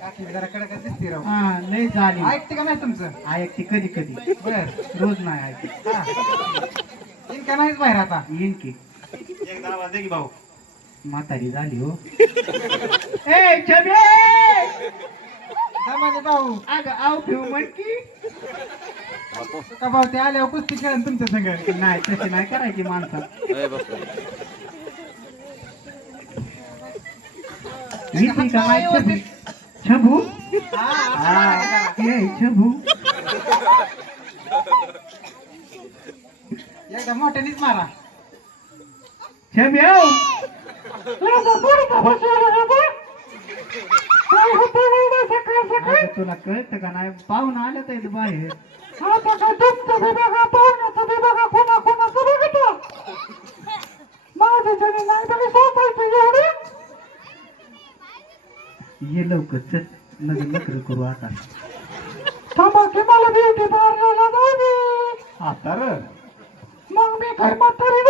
काकी जरा कडक दिसते राव. हा लय झाली. ऐकते का नाही तुमचं? ऐकते कधी कधी. बर रोज नाही ऐकते. हा. येईन का नाहीच बाहेर आता? येईन की. एकदा आवाज दे की भाऊ. म्हातारी झाली हो. ए छबे दमाने भाऊ. अगं आव ठेव म्हण की. का भाऊ ते आल्यावर कुस्ती खेळून तुमच्या संग. नाही तशी नाही करायची माणसा. येते का माहिती छबू. हा ये छबू. एकदा मोठ्यानेच मारा. छब्या तुला कळतं का नाही? पाहून आलं तर बाहेर. ये लवकर चल नगर नकर करू आता. थांबा की मला ब्युटी पार्लरला जाऊ दे. आता र मग मी काय म्हातारी